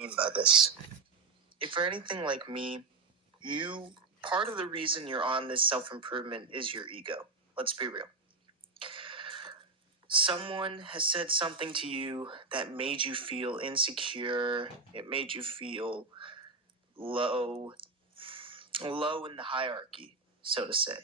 mean by this? If you're anything like me, part of the reason you're on this self-improvement is your ego. Let's be real. Someone has said something to you that made you feel insecure. It made you feel low in the hierarchy, so to say.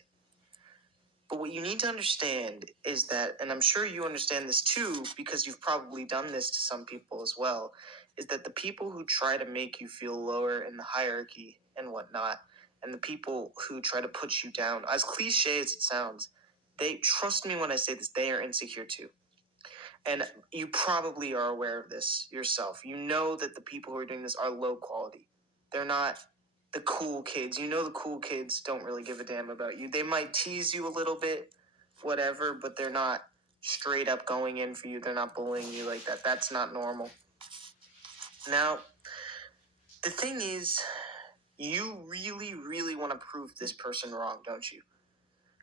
But what you need to understand is that, and I'm sure you understand this too, because you've probably done this to some people as well, is that the people who try to make you feel lower in the hierarchy and whatnot, and the people who try to put you down, as cliche as it sounds, they, trust me when I say this, they are insecure too. And you probably are aware of this yourself. You know that the people who are doing this are low quality. They're not the cool kids. You know the cool kids don't really give a damn about you. They might tease you a little bit, whatever, but they're not straight up going in for you. They're not bullying you like that. That's not normal. Now, the thing is, you really, really want to prove this person wrong, don't you?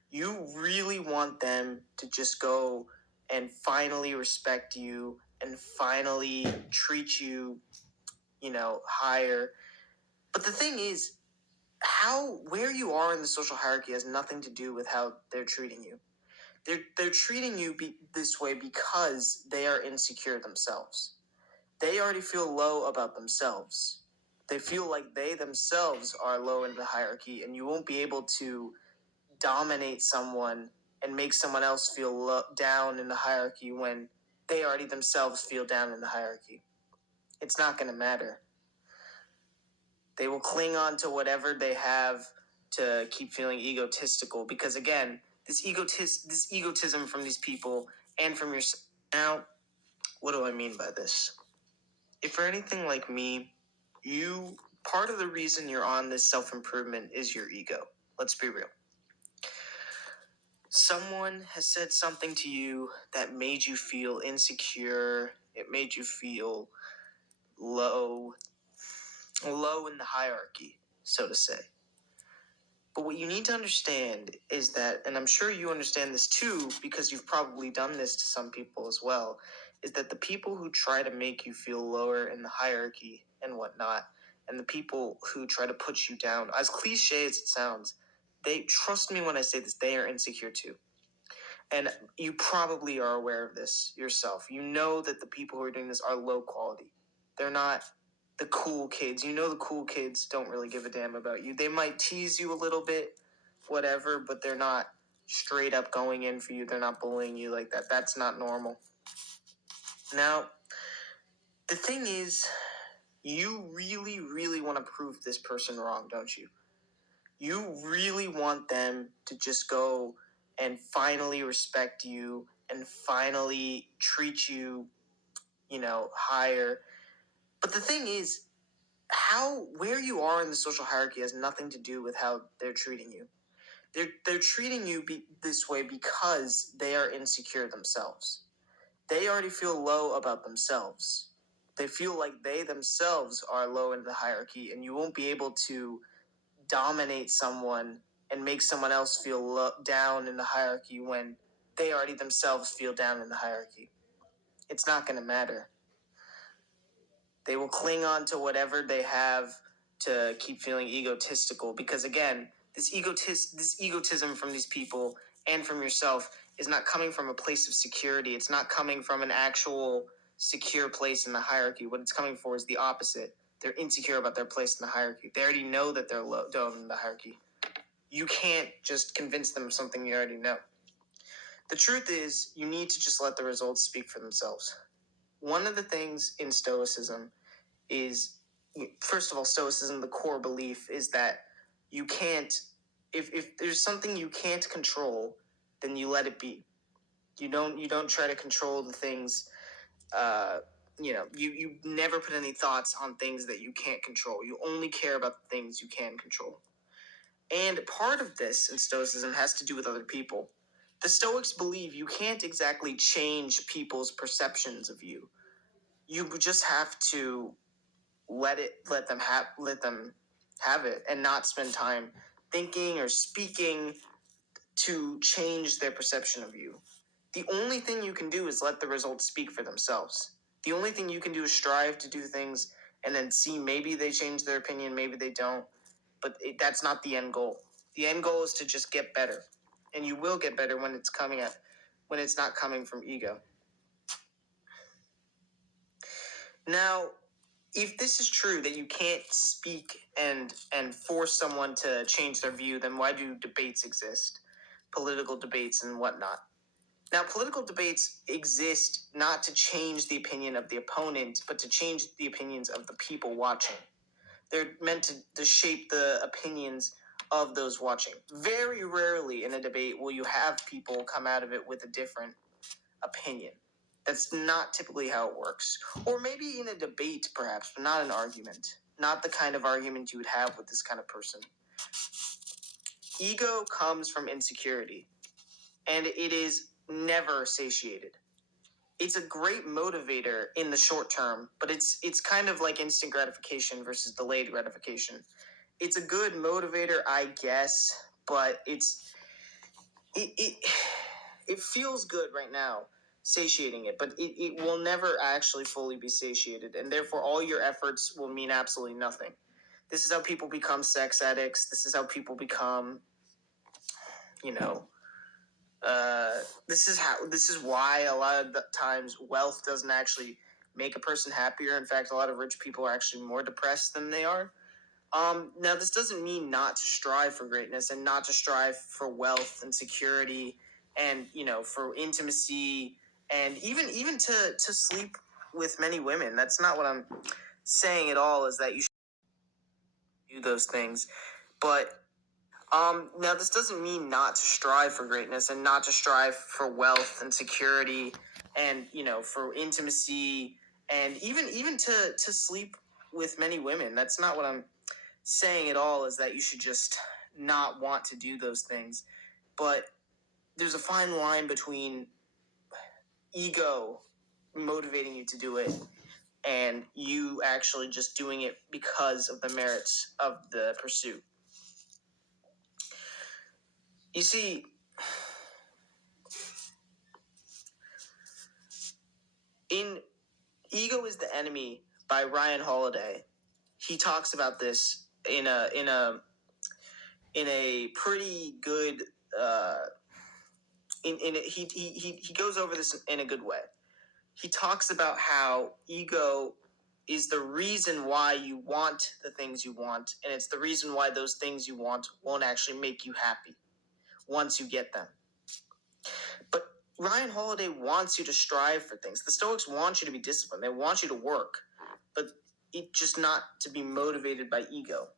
You really want them to just go and finally respect you and finally treat you, higher. But the thing is, where you are in the social hierarchy has nothing to do with how they're treating you. They're treating you this way because they are insecure themselves. They already feel low about themselves. They feel like they themselves are low in the hierarchy, and you won't be able to dominate someone and make someone else feel down in the hierarchy when they already themselves feel down in the hierarchy. It's not going to matter. They will cling on to whatever they have to keep feeling egotistical because, again, this egotism from these people and from yourself. Now, what do I mean by this? If you're anything like me, part of the reason you're on this self-improvement is your ego. Let's be real. Someone has said something to you that made you feel insecure. It made you feel low in the hierarchy, so to say. But what you need to understand is that, and I'm sure you understand this too, because you've probably done this to some people as well, is that the people who try to make you feel lower in the hierarchy and whatnot, and the people who try to put you down, as cliche as it sounds, they, trust me when I say this, they are insecure too. And you probably are aware of this yourself. You know that the people who are doing this are low quality. They're not the cool kids. You know the cool kids don't really give a damn about you. They might tease you a little bit, whatever, but they're not straight up going in for you. They're not bullying you like that. That's not normal. Now, the thing is, you really, really want to prove this person wrong, don't you? You really want them to just go and finally respect you and finally treat you, higher. But the thing is, where you are in the social hierarchy has nothing to do with how they're treating you. They're treating you this way because they are insecure themselves. They already feel low about themselves. They feel like they themselves are low in the hierarchy, and you won't be able to dominate someone and make someone else feel down in the hierarchy when they already themselves feel down in the hierarchy. It's not going to matter. They will cling on to whatever they have to keep feeling egotistical because, again, this egotism from these people and from yourself is not coming from a place of security. It's not coming from an actual secure place in the hierarchy. What it's coming for is the opposite. They're insecure about their place in the hierarchy. They already know that they're low down in the hierarchy. You can't just convince them of something you already know. The truth is, you need to just let the results speak for themselves. One of the things in Stoicism is, first of all, Stoicism, the core belief is that you can't, if there's something you can't control, then you let it be. You don't try to control the things, you never put any thoughts on things that you can't control. You only care about the things you can control. And part of this in Stoicism has to do with other people. The Stoics believe you can't exactly change people's perceptions of you. You just have to let them have it and not spend time thinking or speaking to change their perception of you. The only thing you can do is let the results speak for themselves. The only thing you can do is strive to do things and then see maybe they change their opinion, maybe they don't. But that's not the end goal. The end goal is to just get better, and you will get better when it's not coming from ego. Now, if this is true that you can't speak and force someone to change their view, then why do debates exist? Political debates and whatnot. Now, political debates exist not to change the opinion of the opponent, but to change the opinions of the people watching. They're meant to shape the opinions of those watching. Very rarely in a debate will you have people come out of it with a different opinion. That's not typically how it works. Or maybe in a debate, perhaps, but not an argument. Not the kind of argument you would have with this kind of person. Ego comes from insecurity, and it is never satiated. It's a great motivator in the short term, but it's kind of like instant gratification versus delayed gratification. It's a good motivator, I guess, but it feels good right now, satiating it, but it will never actually fully be satiated, and therefore all your efforts will mean absolutely nothing. This is how people become sex addicts. This is how people become, this is why a lot of the times wealth doesn't actually make a person happier. In fact, a lot of rich people are actually more depressed than they are. Now, this doesn't mean not to strive for greatness and not to strive for wealth and security and, for intimacy and even to sleep with many women. That's not what I'm saying at all, is that you should do those things. But now, this doesn't mean not to strive for greatness and not to strive for wealth and security and, for intimacy and even to sleep with many women. That's not what I'm saying at all, is that you should just not want to do those things. But there's a fine line between ego motivating you to do it and you actually just doing it because of the merits of the pursuit. You see, in Ego is the Enemy by Ryan Holiday, he talks about this in a pretty good he goes over this in a good way. He talks about how ego is the reason why you want the things you want, and it's the reason why those things you want won't actually make you happy once you get them. But Ryan Holiday wants you to strive for things. The Stoics want you to be disciplined. They want you to work, but it's just not to be motivated by ego.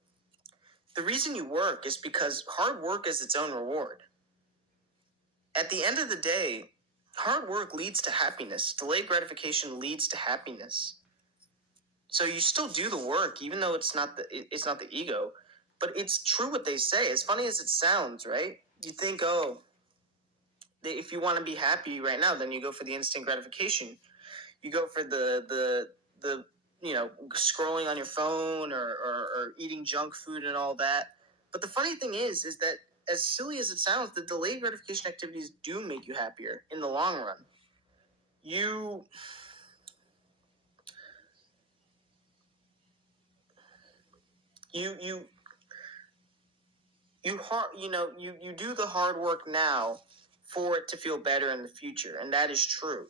The reason you work is because hard work is its own reward. At the end of the day, hard work leads to happiness. Delayed gratification leads to happiness. So you still do the work, even though it's not the ego. But it's true what they say. As funny as it sounds, right? You think, if you want to be happy right now, then you go for the instant gratification. You go for the scrolling on your phone or eating junk food and all that. But the funny thing is that as silly as it sounds, the delayed gratification activities do make you happier in the long run. You do the hard work now for it to feel better in the future, and that is true.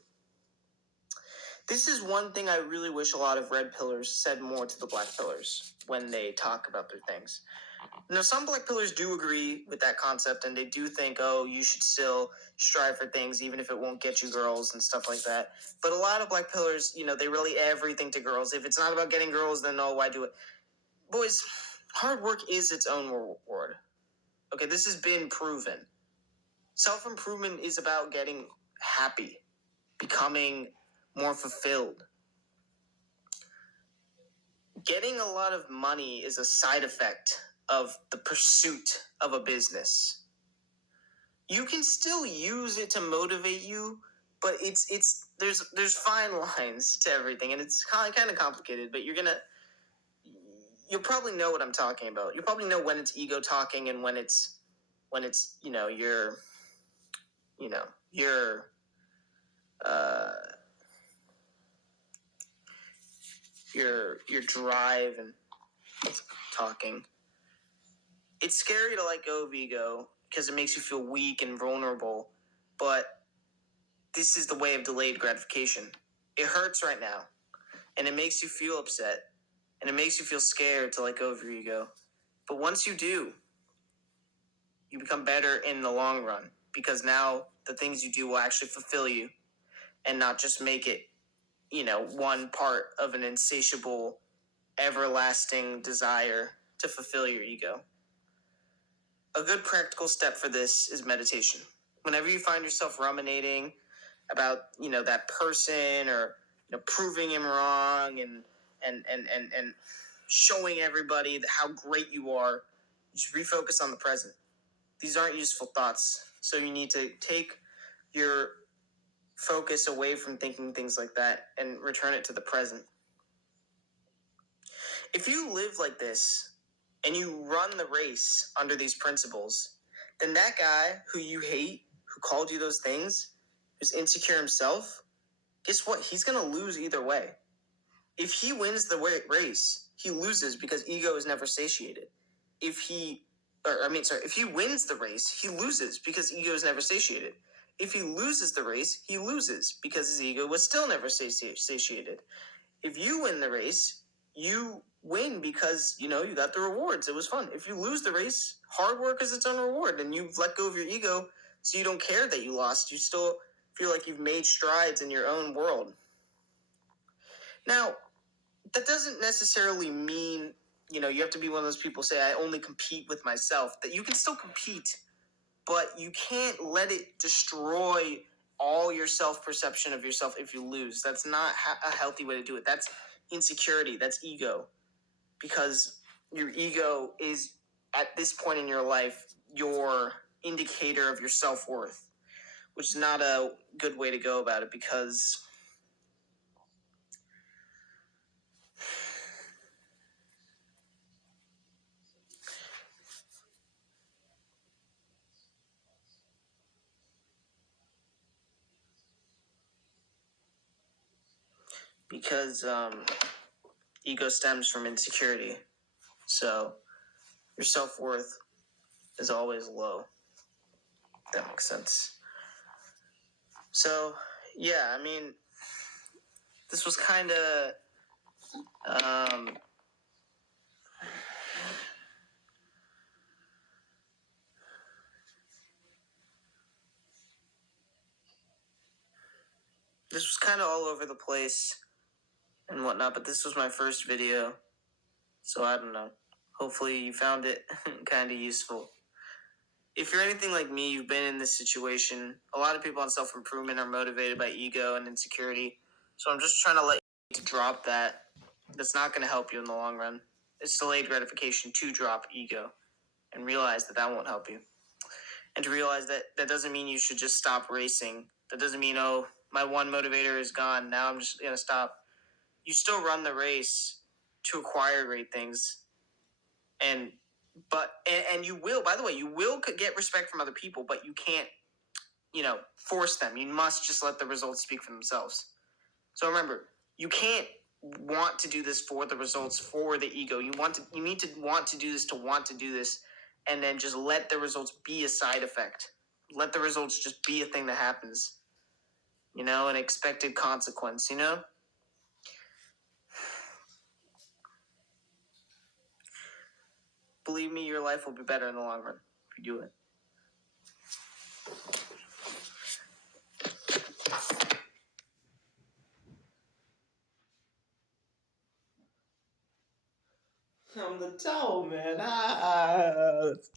This is one thing I really wish a lot of red pillars said more to the black pillars when they talk about their things. Now, some black pillars do agree with that concept, and they do think, you should still strive for things, even if it won't get you girls and stuff like that. But a lot of black pillars, they relate everything to girls. If it's not about getting girls, then why do it? Boys, hard work is its own reward. Okay, this has been proven. Self-improvement is about getting happy, becoming more fulfilled. Getting a lot of money is a side effect of the pursuit of a business. You can still use it to motivate you, but there's fine lines to everything, and it's kind of complicated, but you'll probably know what I'm talking about. You'll probably know when it's ego talking and when it's your drive and talking. It's scary to let go of ego because it makes you feel weak and vulnerable, but this is the way of delayed gratification. It hurts right now, and it makes you feel upset, and it makes you feel scared to let go of your ego. But once you do, you become better in the long run, because now the things you do will actually fulfill you and not just make it, one part of an insatiable, everlasting desire to fulfill your ego. A good practical step for this is meditation. Whenever you find yourself ruminating about, that person, or proving him wrong, and showing everybody how great you are, just refocus on the present. These aren't useful thoughts, so you need to take your focus away from thinking things like that and return it to the present. If you live like this and you run the race under these principles, then that guy who you hate, who called you those things, who's insecure himself, guess what? He's going to lose either way. If he wins the race, he loses because ego is never satiated. If he wins the race, he loses because ego is never satiated. If he loses the race, he loses because his ego was still never satiated. If you win the race, you win because, you got the rewards. It was fun. If you lose the race, hard work is its own reward, and you've let go of your ego, so you don't care that you lost. You still feel like you've made strides in your own world. Now, that doesn't necessarily mean, you have to be one of those people say, I only compete with myself. That you can still compete, but you can't let it destroy all your self-perception of yourself if you lose. That's not a healthy way to do it. That's insecurity. That's ego. Because your ego is, at this point in your life, your indicator of your self-worth, which is not a good way to go about it, because ego stems from insecurity. So your self-worth is always low. If that makes sense. So, yeah, this was kind of all over the place and whatnot, but this was my first video, so I don't know. Hopefully you found it kind of useful. If you're anything like me, you've been in this situation. A lot of people on self-improvement are motivated by ego and insecurity, so I'm just trying to let you drop that. That's not going to help you in the long run. It's delayed gratification to drop ego and realize that won't help you. And to realize that doesn't mean you should just stop racing. That doesn't mean, oh, my one motivator is gone, now I'm just going to stop. You still run the race to acquire great things. And you will, by the way, you will get respect from other people, but you can't, force them. You must just let the results speak for themselves. So remember, you can't want to do this for the results, for the ego. You need to want to do this to want to do this, and then just let the results be a side effect. Let the results just be a thing that happens. An expected consequence, Believe me, your life will be better in the long run if you do it. I'm the toe, man.